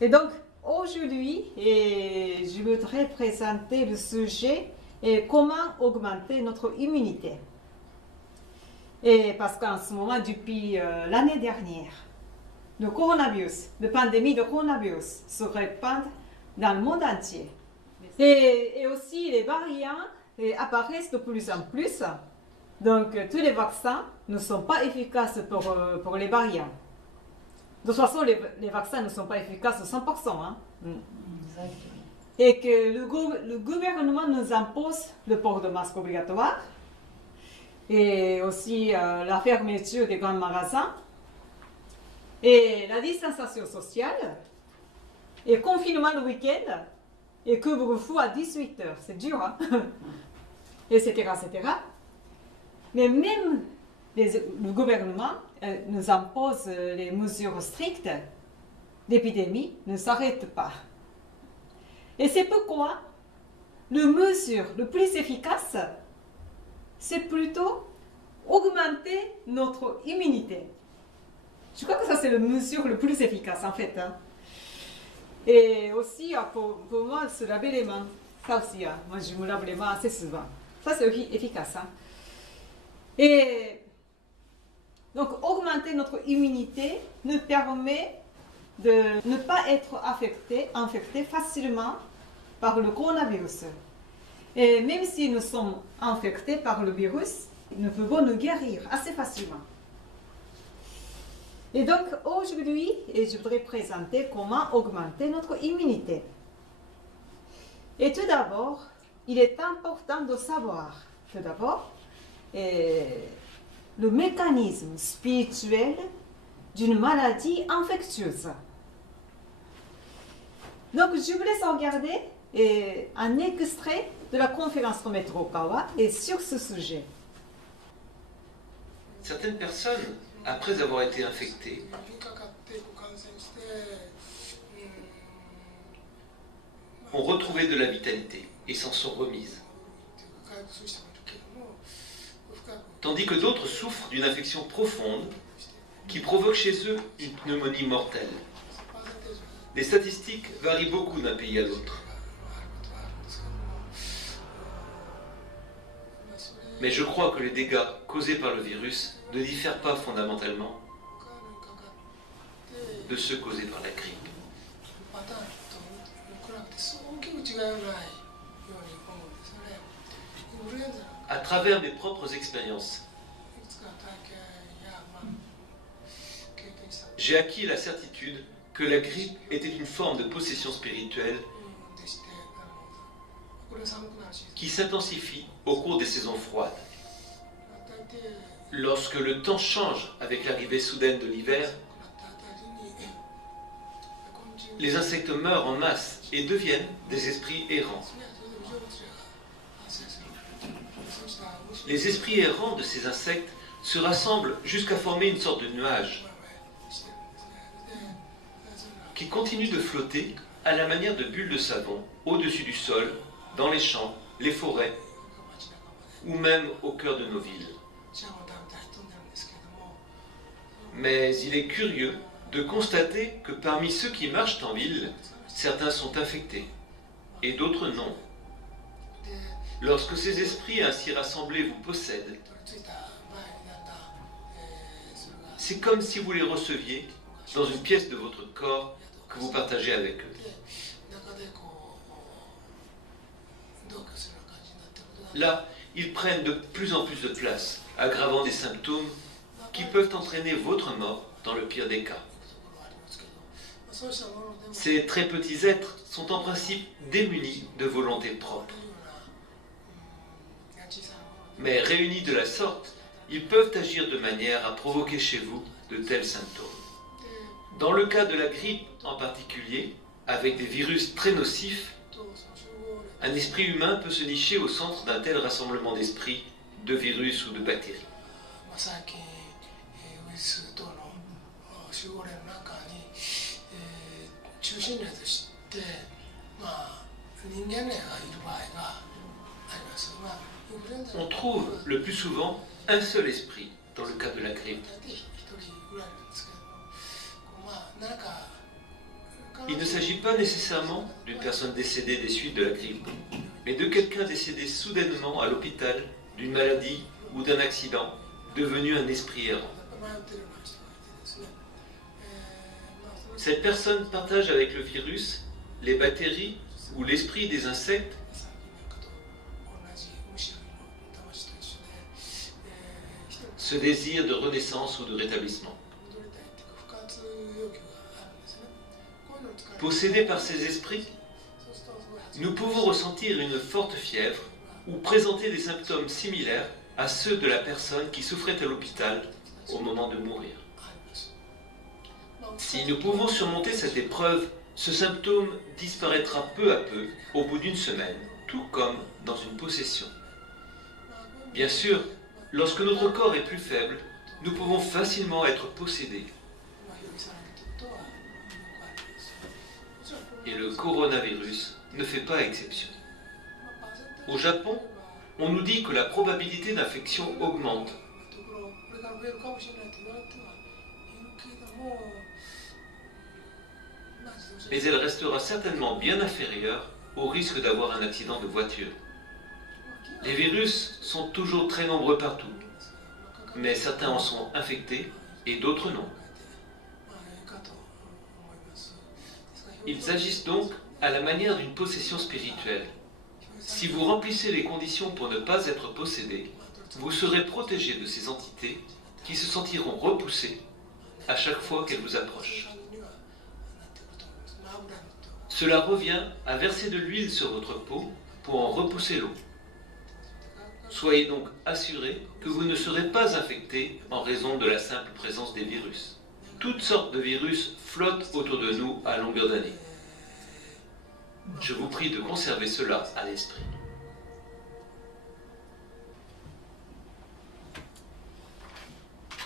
Et donc, aujourd'hui, je voudrais présenter le sujet et comment augmenter notre immunité. Et parce qu'en ce moment, depuis l'année dernière, le coronavirus, la pandémie de coronavirus se répand dans le monde entier. Et aussi, les variants apparaissent de plus en plus. Donc, tous les vaccins ne sont pas efficaces pour les variants. De toute façon, les vaccins ne sont pas efficaces à 100%. Hein. Et que le gouvernement nous impose le port de masque obligatoire et aussi la fermeture des grands magasins et la distanciation sociale et confinement le week-end et couvre-feu à 18h. C'est dur, hein. Etc., etc. Mais même le gouvernement nous impose les mesures strictes, l'épidémie ne s'arrête pas. Et c'est pourquoi la mesure la plus efficace, c'est plutôt augmenter notre immunité. Je crois que ça, c'est la mesure la plus efficace, en fait. Hein. Et aussi, pour moi, se laver les mains. Ça aussi, hein. Moi, je me lave les mains assez souvent. Ça, c'est efficace. Hein. Et donc, augmenter notre immunité nous permet de ne pas être infecté facilement par le coronavirus. Et même si nous sommes infectés par le virus, nous pouvons nous guérir assez facilement. Et donc, aujourd'hui, je voudrais présenter comment augmenter notre immunité. Et tout d'abord, il est important de savoir, tout d'abord, le mécanisme spirituel d'une maladie infectieuse. Donc, je vous laisse regarder un extrait de la conférence de Maître Okawa et sur ce sujet. Certaines personnes, après avoir été infectées, ont retrouvé de la vitalité et s'en sont remises. Tandis que d'autres souffrent d'une infection profonde qui provoque chez eux une pneumonie mortelle. Les statistiques varient beaucoup d'un pays à l'autre. Mais je crois que les dégâts causés par le virus ne diffèrent pas fondamentalement de ceux causés par la grippe. À travers mes propres expériences, j'ai acquis la certitude que la grippe était une forme de possession spirituelle qui s'intensifie au cours des saisons froides. Lorsque le temps change avec l'arrivée soudaine de l'hiver, les insectes meurent en masse et deviennent des esprits errants. Les esprits errants de ces insectes se rassemblent jusqu'à former une sorte de nuage qui continue de flotter à la manière de bulles de savon au-dessus du sol, dans les champs, les forêts ou même au cœur de nos villes. Mais il est curieux de constater que parmi ceux qui marchent en ville, certains sont infectés et d'autres non. Lorsque ces esprits ainsi rassemblés vous possèdent, c'est comme si vous les receviez dans une pièce de votre corps que vous partagez avec eux. Là, ils prennent de plus en plus de place, aggravant des symptômes qui peuvent entraîner votre mort dans le pire des cas. Ces très petits êtres sont en principe démunis de volonté propre. Mais réunis de la sorte, ils peuvent agir de manière à provoquer chez vous de tels symptômes. Dans le cas de la grippe en particulier, avec des virus très nocifs, un esprit humain peut se nicher au centre d'un tel rassemblement d'esprits, de virus ou de bactéries. On trouve le plus souvent un seul esprit dans le cas de la grippe. Il il ne s'agit pas nécessairement d'une personne décédée des suites de la grippe, mais de quelqu'un décédé soudainement à l'hôpital d'une maladie ou d'un accident, devenu un esprit errant. Cette personne partage avec le virus les bactéries ou l'esprit des insectes ce désir de renaissance ou de rétablissement. Possédés par ces esprits, nous pouvons ressentir une forte fièvre ou présenter des symptômes similaires à ceux de la personne qui souffrait à l'hôpital au moment de mourir. Si nous pouvons surmonter cette épreuve, ce symptôme disparaîtra peu à peu au bout d'une semaine, tout comme dans une possession. Bien sûr, lorsque notre corps est plus faible, nous pouvons facilement être possédés. Et le coronavirus ne fait pas exception. Au Japon, on nous dit que la probabilité d'infection augmente. Mais elle restera certainement bien inférieure au risque d'avoir un accident de voiture. Les virus sont toujours très nombreux partout, mais certains en sont infectés et d'autres non. Ils agissent donc à la manière d'une possession spirituelle. Si vous remplissez les conditions pour ne pas être possédé, vous serez protégé de ces entités qui se sentiront repoussées à chaque fois qu'elles vous approchent. Cela revient à verser de l'huile sur votre peau pour en repousser l'eau. Soyez donc assurés que vous ne serez pas infecté en raison de la simple présence des virus. Toutes sortes de virus flottent autour de nous à longueur d'année. Je vous prie de conserver cela à l'esprit.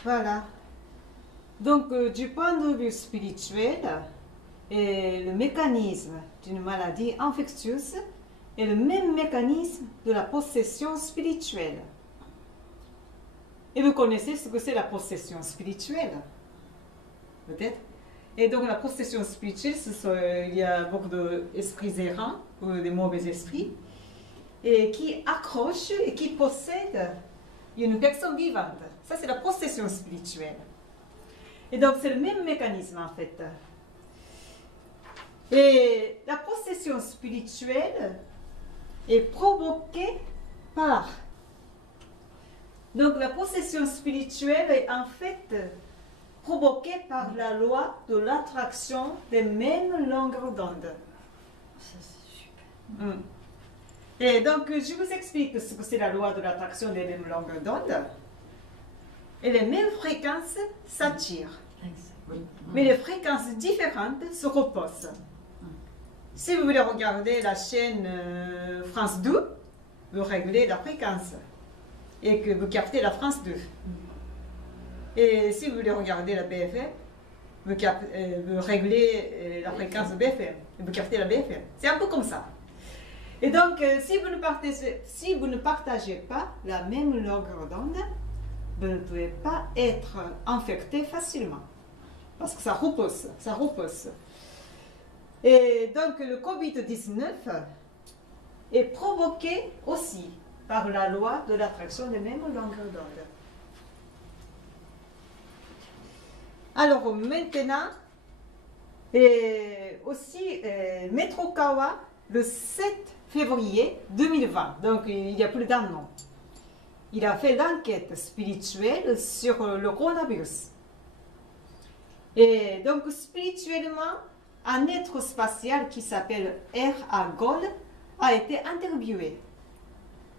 Voilà. Donc, du point de vue spirituel, le mécanisme d'une maladie infectieuse est le même mécanisme de la possession spirituelle. Et vous connaissez ce que c'est la possession spirituelle, peut-être. Et donc la possession spirituelle, il y a beaucoup d'esprits errants, ou des mauvais esprits, et qui accrochent et qui possèdent une personne vivante. Ça, c'est la possession spirituelle. Et donc c'est le même mécanisme en fait. Et la possession spirituelle est provoquée par... Donc la possession spirituelle est en fait provoquée par la loi de l'attraction des mêmes longueurs d'onde. Ça, c'est super. Et donc je vous explique ce que c'est la loi de l'attraction des mêmes longueurs d'onde. Et les mêmes fréquences s'attirent. Mais les fréquences différentes se reposent. Si vous voulez regarder la chaîne France 2, vous réglez la fréquence et que vous captez la France 2. Et si vous voulez regarder la BFM, vous réglez la fréquence de BFM et vous captez la BFM. C'est un peu comme ça. Et donc, si vous ne partagez pas la même longueur d'onde, vous ne pouvez pas être infecté facilement. Parce que ça repousse, ça repousse. Et donc le Covid-19 est provoqué aussi par la loi de l'attraction des mêmes longueurs d'onde. Alors maintenant, aussi Metrokawa, le 7 février 2020, donc il y a plus d'un an, il a fait l'enquête spirituelle sur le coronavirus. Et donc spirituellement, un être spatial qui s'appelle R.A. Gold a été interviewé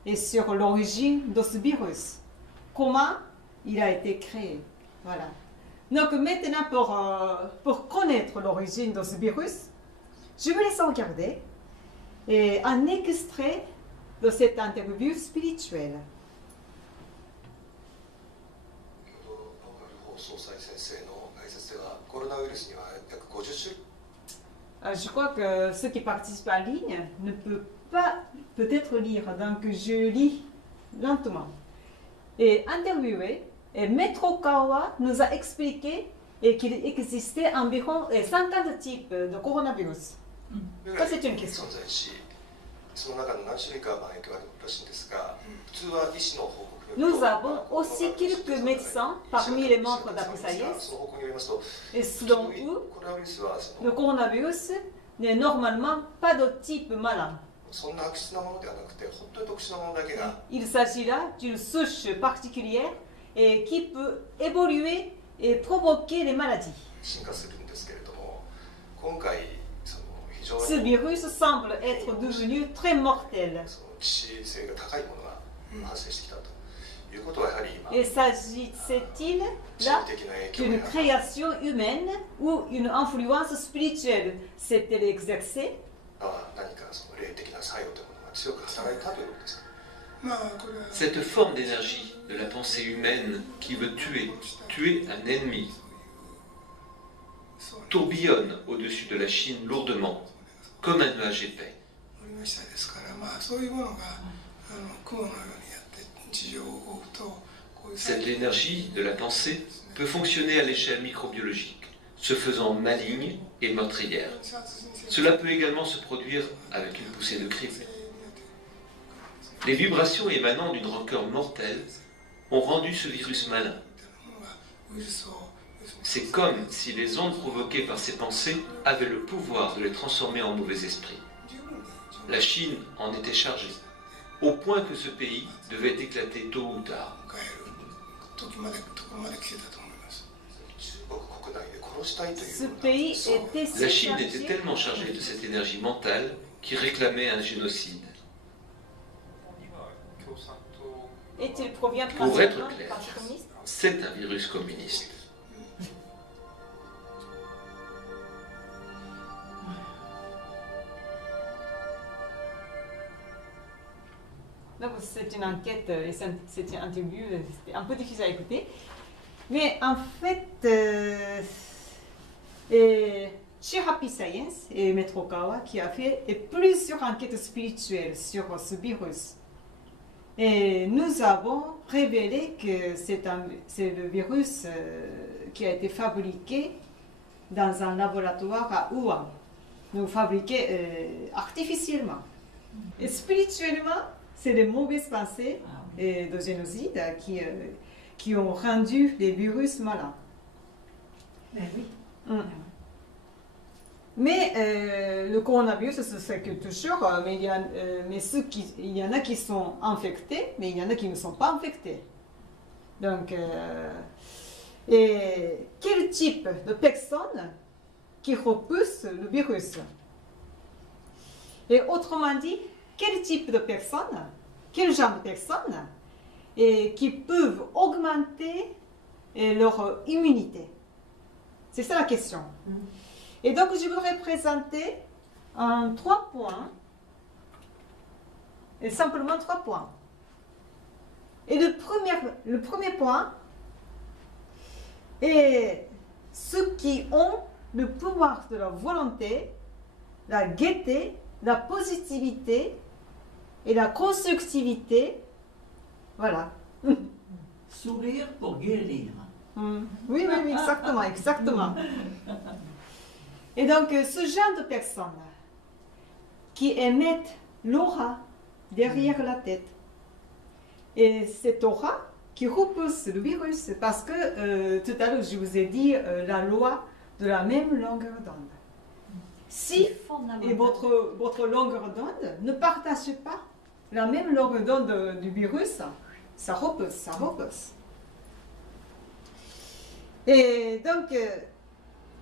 et sur l'origine de ce virus. Comment il a été créé. Voilà. Donc maintenant, pour connaître l'origine de ce virus, je vous laisse regarder un extrait de cette interview spirituelle. Je crois que ceux qui participent en ligne ne peuvent pas peut-être lire, donc je lis lentement. Et interviewé, et Metrokawa nous a expliqué et qu'il existait environ 50 types de coronavirus. Ça, c'est une question. 存在し、その中の何種類かは影響があるらしいんですが、普通は医師の報告によると、 Nous avons aussi quelques médecins parmi les membres d'Apisaïs, その報告によりますと、 et selon eux, コロナウイルスは le coronavirus n'est normalement pas de type malin. そんな悪質なものではなくて、本当に特殊なものだけが Il s'agit là d'une souche particulière et qui peut évoluer et provoquer les maladies. 進化するんですけれども、今回その非常 Ce に virus semble être devenu très mortel. その致死性が高いものが発生してきたということはやはり今 Et s'agit-il 心 là 理的な影響 d'une が création humaine ou une influence spirituelle s'est-elle exercée? 何かその霊的な作用というものが強く働いたということですか。 Cette forme d'énergie de la pensée humaine qui veut tuer un ennemi, tourbillonne au-dessus de la Chine lourdement, comme un nuage épais. おりましたですから、そういうものが雲のようにやって地上を覆うと、こういう Cette énergie de la pensée peut fonctionner à l'échelle microbiologique, se faisant maligne et meurtrière. 殺人性 Cela peut également se produire avec une poussée de grippe. Les vibrations émanant d'une rancœur mortelle ont rendu ce virus malin. みたいなものがウイルスを C'est comme si les ondes provoquées par ces pensées avaient le pouvoir de les transformer en mauvais esprits. 十分に La Chine en était chargée, au point que ce pays devait éclater tôt ou tard. 迎えるところまで来てたと思います。 中国国内で殺したいという Ce ような pays そう était La si Chine était chargé tellement chargée de cette énergie mentale qu'il réclamait un génocide. 日本には共産党 et il provient Pour être principalement du clair, Parti communiste. c'est un virus communiste. Donc c'est une enquête et c'est une interview, c'était un peu difficile à écouter. Mais en fait, chez Happy Science et Metrokawa qui a fait plusieurs enquêtes spirituelles sur ce virus. Et nous avons révélé que c'est le virus qui a été fabriqué dans un laboratoire à Wuhan. Donc fabriqué artificiellement. Et spirituellement, c'est les mauvaises pensées de génocide qui ont rendu les virus malins. Ben oui. Mais le coronavirus se circule toujours, mais il y en a qui sont infectés, mais il y en a qui ne sont pas infectés. Donc, et quel type de personnes qui repoussent le virus? Et autrement dit, quel type de personnes, quel genre de personnes qui peuvent augmenter leur immunité? C'est ça la question. Et donc, je voudrais présenter en 3 points, et simplement 3 points. Et le premier point est ceux qui ont le pouvoir de la volonté, la gaieté, la positivité et la constructivité. Voilà. Sourire pour guérir. Oui, exactement, exactement. Et donc, ce genre de personnes qui émettent l'aura derrière la tête, et cette aura qui repousse le virus, parce que tout à l'heure, je vous ai dit la loi de la même longueur d'onde. Si et votre longueur d'onde ne partage pas la même longueur d'onde du virus, ça repousse, ça repousse. Et donc,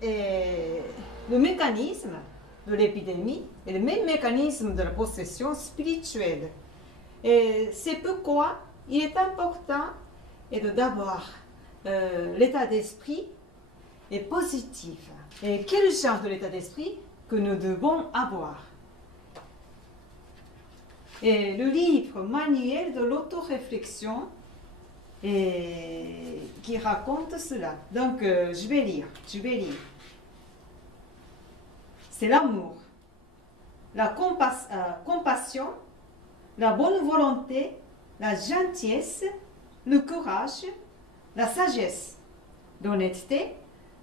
le mécanisme de l'épidémie est le même mécanisme de la possession spirituelle. Et c'est pourquoi il est important d'avoir l'état d'esprit est positif. Et quel genre de l'état d'esprit que nous devons avoir? Et le livre Manuel de l'autoréflexion qui raconte cela. Donc, je vais lire. C'est l'amour, la compassion, la bonne volonté, la gentillesse, le courage, la sagesse, l'honnêteté,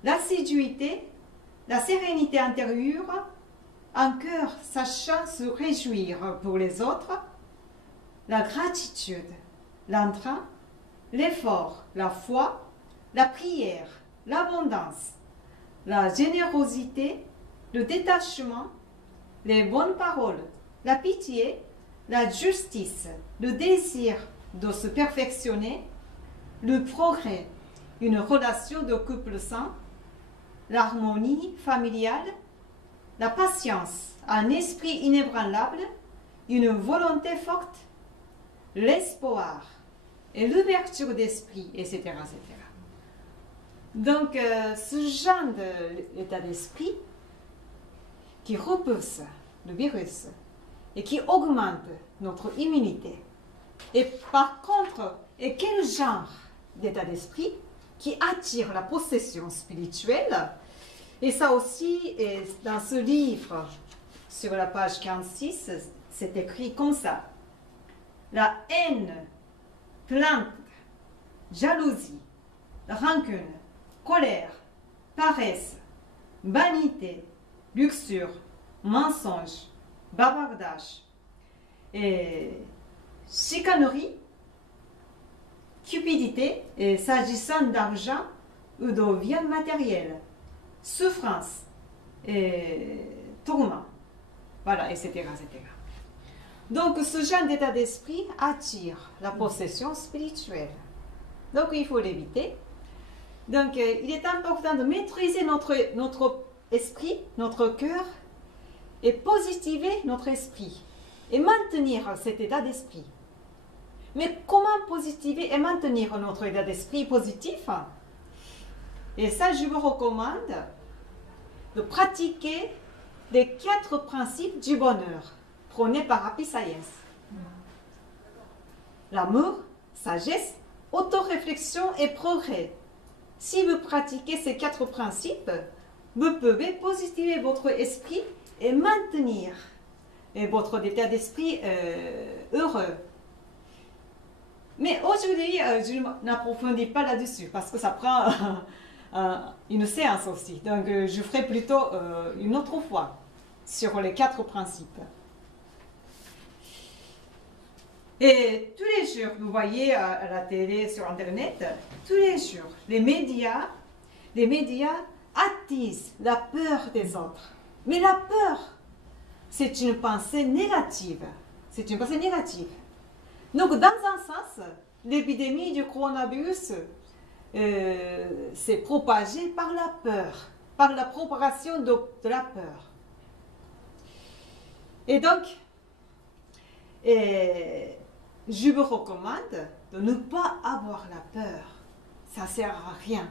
l'assiduité, la sérénité intérieure, un cœur sachant se réjouir pour les autres, la gratitude, l'entrain, l'effort, la foi, la prière, l'abondance, la générosité, le détachement, les bonnes paroles, la pitié, la justice, le désir de se perfectionner, le progrès, une relation de couple sain, l'harmonie familiale, la patience, un esprit inébranlable, une volonté forte, l'espoir et l'ouverture d'esprit, etc., etc. Donc, ce genre d'état d'esprit qui repousse le virus et qui augmente notre immunité. Et par contre, et quel genre d'état d'esprit qui attire la possession spirituelle? Et ça aussi, dans ce livre, sur la page 46, c'est écrit comme ça. La haine, plainte, jalousie, rancune, colère, paresse, vanité, luxure, mensonge, bavardage, et chicanerie, cupidité, et s'agissant d'argent ou de biens matériels, souffrance, et tourment, voilà, etc., etc. Donc, ce genre d'état d'esprit attire la possession spirituelle. Donc, il faut l'éviter. Donc, il est important de maîtriser notre esprit, notre cœur, et positiver notre esprit, et maintenir cet état d'esprit. Mais comment positiver et maintenir notre état d'esprit positif? Et ça, je vous recommande de pratiquer les 4 principes du bonheur prônés par Happy Science. L'amour, sagesse, autoréflexion et progrès. Si vous pratiquez ces 4 principes, vous pouvez positiver votre esprit et maintenir votre état d'esprit heureux. Mais aujourd'hui, je n'approfondis pas là-dessus parce que ça prend une séance aussi. Donc, je ferai plutôt une autre fois sur les 4 principes. Et tous les jours, vous voyez à la télé, sur Internet, tous les jours, les médias attisent la peur des autres. Mais la peur, c'est une pensée négative. C'est une pensée négative. Donc, dans un sens, l'épidémie du coronavirus s'est propagée par la peur, par la propagation de la peur. Et donc, je vous recommande de ne pas avoir la peur. Ça ne sert à rien.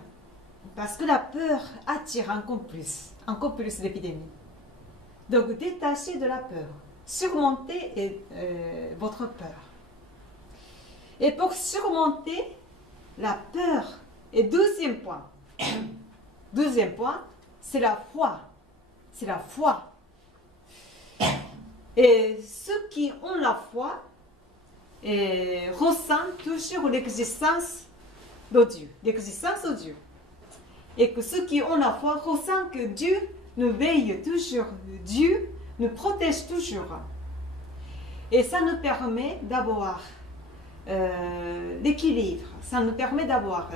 Parce que la peur attire encore plus l'épidémie. Donc, détachez de la peur. Surmontez votre peur. Et pour surmonter la peur, et deuxième point, c'est la foi. C'est la foi. Et ceux qui ont la foi ressentent toujours l'existence de Dieu. L'existence de Dieu. Et que ceux qui ont la foi ressentent que Dieu nous veille toujours. Dieu nous protège toujours. Et ça nous permet d'avoir l'équilibre. Ça nous permet d'avoir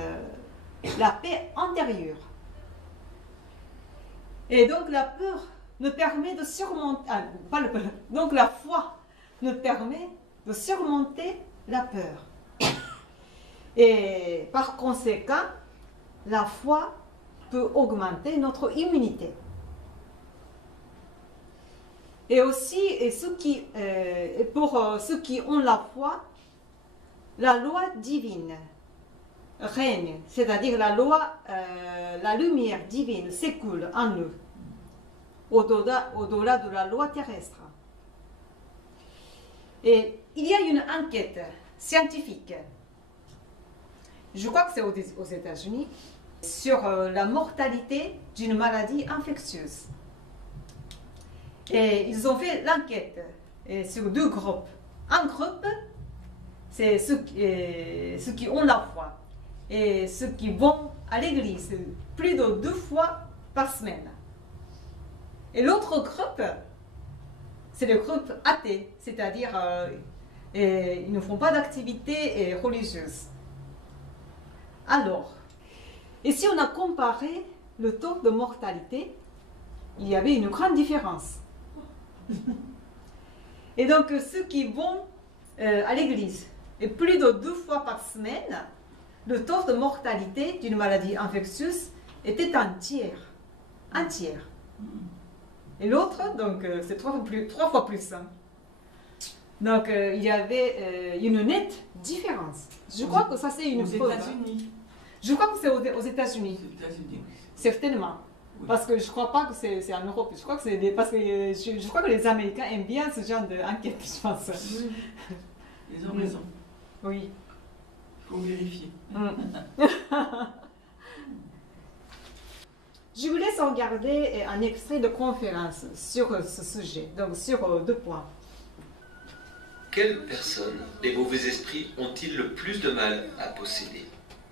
la paix intérieure. Et donc la peur nous permet de surmonter, donc la foi nous permet de surmonter la peur. Et par conséquent, la foi peut augmenter notre immunité. Et aussi, pour ceux qui ont la foi, la loi divine règne, c'est-à-dire la lumière divine s'écoule en nous, au-delà de la loi terrestre. Et il y a une enquête scientifique, je crois que c'est aux États-Unis, sur la mortalité d'une maladie infectieuse. Et ils ont fait l'enquête sur 2 groupes. Un groupe, c'est ceux qui ont la foi et ceux qui vont à l'église plus de 2 fois par semaine. Et l'autre groupe, c'est le groupe athée, c'est-à-dire ils ne font pas d'activité religieuse. Alors, et si on a comparé le taux de mortalité, il y avait une grande différence. Et donc, ceux qui vont à l'église, et plus de 2 fois par semaine, le taux de mortalité d'une maladie infectieuse était un tiers. Un tiers. Et l'autre, donc, c'est 3 fois plus. Donc, il y avait une nette différence. Je crois que ça, c'est une Aux preuve. États-Unis. Je crois que c'est aux États-Unis. Aux États-Unis. Certainement. Oui. Parce que je ne crois pas que c'est en Europe. Je crois que parce que je crois que les Américains aiment bien ce genre d'enquête, je pense. Oui. Ils ont raison. Oui. Il faut vérifier. Je vous laisse regarder un extrait de conférence sur ce sujet, donc sur 2 points. Quelles personnes les mauvais esprits ont-ils le plus de mal à posséder?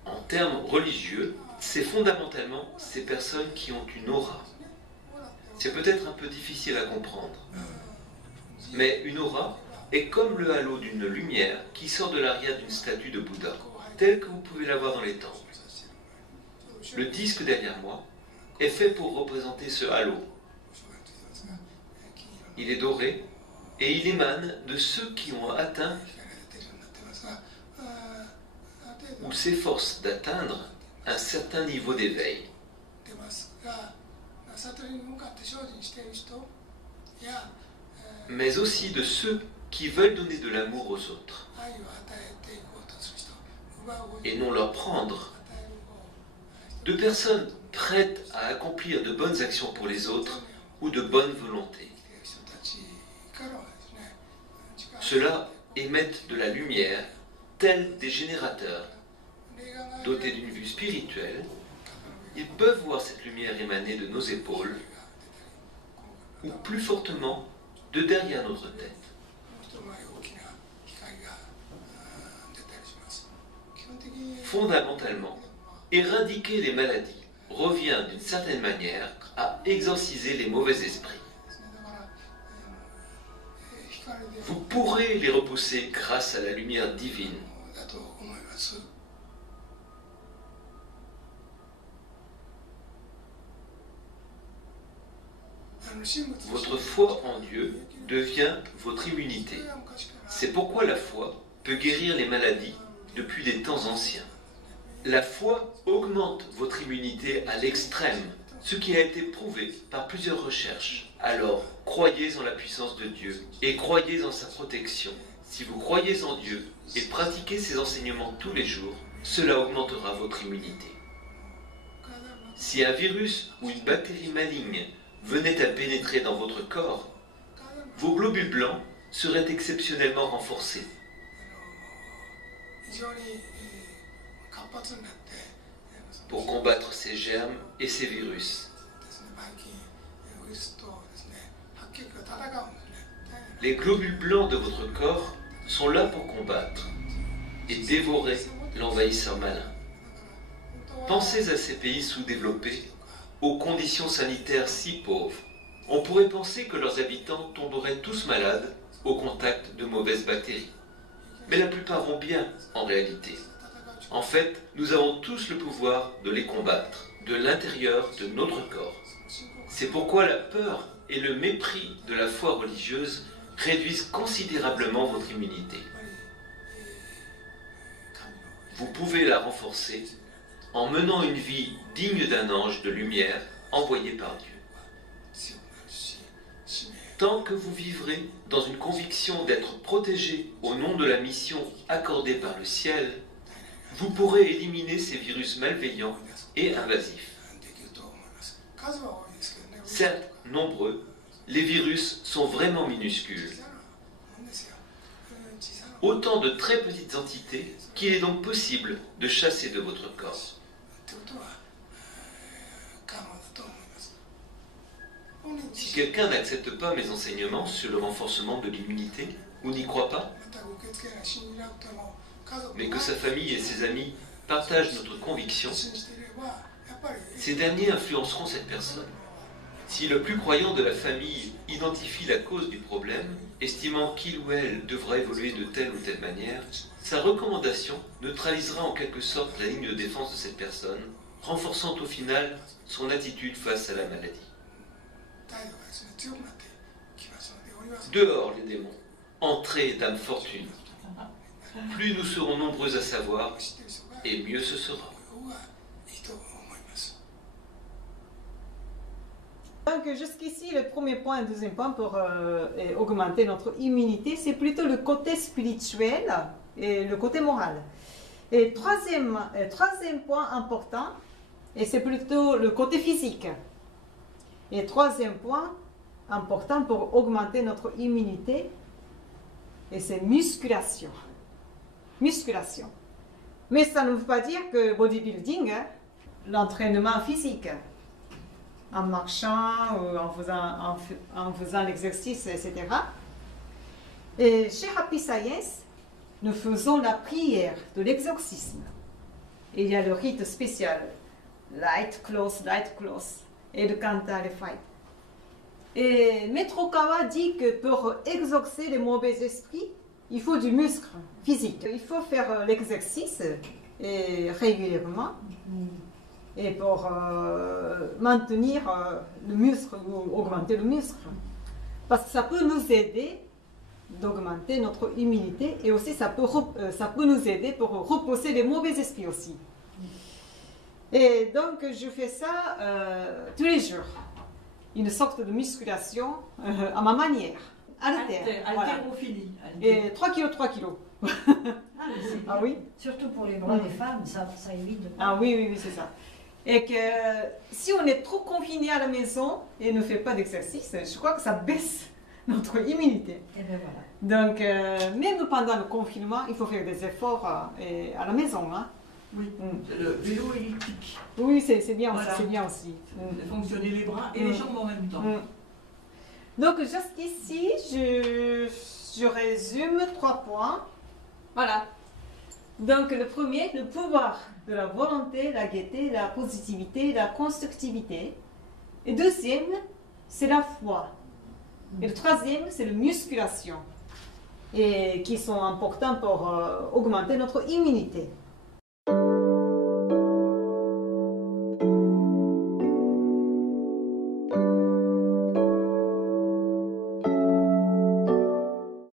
En termes religieux, c'est fondamentalement ces personnes qui ont une aura. C'est peut-être un peu difficile à comprendre, mais une aura est comme le halo d'une lumière qui sort de l'arrière d'une statue de Bouddha, telle que vous pouvez la voir dans les temples. Le disque derrière moi est fait pour représenter ce halo. Il est doré et il émane de ceux qui ont atteint ou s'efforcent d'atteindre un certain niveau d'éveil. Mais aussi de ceux qui veulent donner de l'amour aux autres et non leur prendre. De personnes prêtes à accomplir de bonnes actions pour les autres ou de bonne volonté. Ceux-là émettent de la lumière, tels des générateurs. Dotés d'une vue spirituelle, ils peuvent voir cette lumière émaner de nos épaules ou plus fortement de derrière notre tête. Fondamentalement, éradiquer les maladies revient d'une certaine manière à exorciser les mauvais esprits. Vous pourrez les repousser grâce à la lumière divine. Votre foi en Dieu devient votre immunité. C'est pourquoi la foi peut guérir les maladies depuis les temps anciens. La foi augmente votre immunité à l'extrême, ce qui a été prouvé par plusieurs recherches. Alors, croyez en la puissance de Dieu et croyez en sa protection. Si vous croyez en Dieu et pratiquez ses enseignements tous les jours, cela augmentera votre immunité. Si un virus ou une bactérie maligne venait à pénétrer dans votre corps, vos globules blancs seraient exceptionnellement renforcés. Pour combattre ces germes et ces virus. Les globules blancs de votre corps sont là pour combattre et dévorer l'envahisseur malin. Pensez à ces pays sous-développés, aux conditions sanitaires si pauvres. On pourrait penser que leurs habitants tomberaient tous malades au contact de mauvaises bactéries. Mais la plupart vont bien en réalité. En fait, nous avons tous le pouvoir de les combattre, de l'intérieur de notre corps. C'est pourquoi la peur et le mépris de la foi religieuse réduisent considérablement votre immunité. Vous pouvez la renforcer en menant une vie digne d'un ange de lumière envoyé par Dieu. Tant que vous vivrez dans une conviction d'être protégé au nom de la mission accordée par le ciel, vous pourrez éliminer ces virus malveillants et invasifs. Certes, nombreux, les virus sont vraiment minuscules. Autant de très petites entités qu'il est donc possible de chasser de votre corps. Si quelqu'un n'accepte pas mes enseignements sur le renforcement de l'immunité ou n'y croit pas, mais que sa famille et ses amis partagent notre conviction, ぱり Ces derniers influenceront cette personne. Si le plus croyant de la famille identifie la cause du problème, estimant qu'il ou elle devra évoluer de telle ou telle manière, sa recommandation neutralisera en quelque sorte la ligne de défense de cette personne, renforçant au final son attitude face à la maladie. 態度がですね強くなってきますのでおります。 Dehors les démons, entrez dame fortune. Plus nous serons nombreux à savoir, 知っている人が et mieux ce sera. こうがいいと思います。 Donc jusqu'ici, le premier point et le deuxième point pour augmenter notre immunité, c'est plutôt le côté spirituel et le côté moral. Et troisième point important, et c'est plutôt le côté physique. Et troisième point important pour augmenter notre immunité, et c'est musculation. Musculation. Mais ça ne veut pas dire que bodybuilding, hein, l'entraînement physique, en marchant ou en faisant l'exercice, etc. Et chez Happy Science, nous faisons la prière de l'exorcisme. Et il y a le rite spécial, light, close, et le kanta, le fight. Et Maître Okawa dit que pour exorcer les mauvais esprits, il faut du muscle physique. Il faut faire l'exercice régulièrement. Et pour maintenir le muscle ou augmenter le muscle. Parce que ça peut nous aider d'augmenter notre immunité et aussi ça peut nous aider pour repousser les mauvais esprits aussi. Et donc je fais ça tous les jours. Une sorte de musculation à ma manière, à la terre. Haltérophilie. Et 3 kilos. Ah oui. Surtout pour les bras des femmes, ça évite de... Ah oui, c'est ça. Et que si on est trop confiné à la maison et ne fait pas d'exercice, je crois que ça baisse notre immunité. Et bien voilà. Donc, même pendant le confinement, il faut faire des efforts à la maison. Hein. Oui, c'est le vélo elliptique. Oui, c'est bien, Voilà. c'est bien aussi. C'est fonctionner les bras et les jambes en même temps. Donc, jusqu'ici, je résume 3 points. Voilà. Donc, le premier, le pouvoir de la volonté, la gaieté, la positivité, la constructivité. Et deuxième, c'est la foi. Et le troisième, c'est la musculation. Et qui sont importants pour augmenter notre immunité.